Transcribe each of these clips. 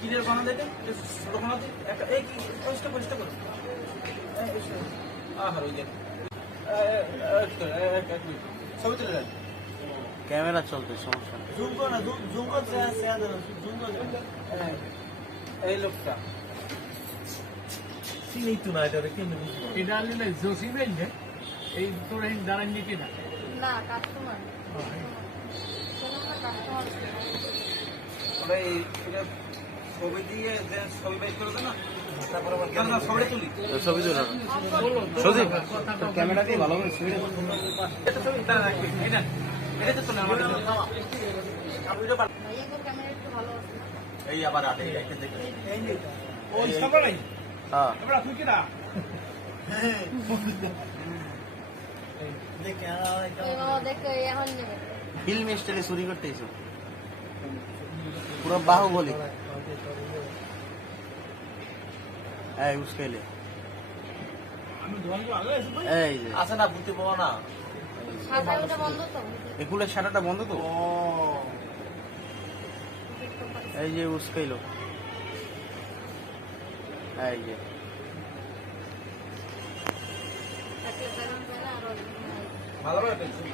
গিরের বানা দেখেন ছোট বানা একটা এই কি পরিষ্কার পরিষ্কার করুন আহার ছবি তুলে দেন ক্যামেরা চলতে সমস্যা নেই। জুম করো না জুম করতে জুম করে হ্যাঁ, এই লোকটা। চিনি তো না এটা কেন এটা আনলে এই তোর এই দাঁড়ান নিতে না না কাস্টমার কাস্টমার এটা ছবি দিয়ে যে ছবি বের করে না তুলি। ছবি তুলে ক্যামেরা দিয়ে ভালো করে ছবি। এই আবার আটে নাই হ্যাঁ। ফিল্ম স্টাইলে চুরি করতে এসো। পুরো বাহুবলি। এই উস্কাইলে। আমি ধোয়ান আগে এই আছে না বুঝতে পাবো না। সাদা ওটা বন্ধ তো? এই যে উস্কাইলো এই যে। ভালোভাবে পেয়েছি।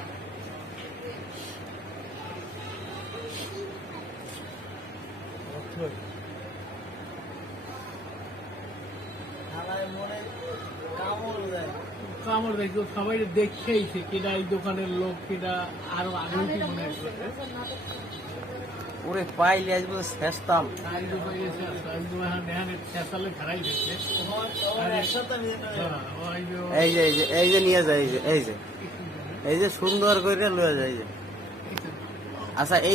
কামড় দেখো সবাই দেখছেইছে কিনা এই দোকানের লোক কিনা আরও কি মনে তো? ওরে পাইলে আজ বুঝে শেষতাম। এই হ্যাঁ, ওই যে এই যে এই যে নিয়ে যায় এই যে এই যে। এই যে। সুন্দর করে লয়ে যায় আচ্ছা এই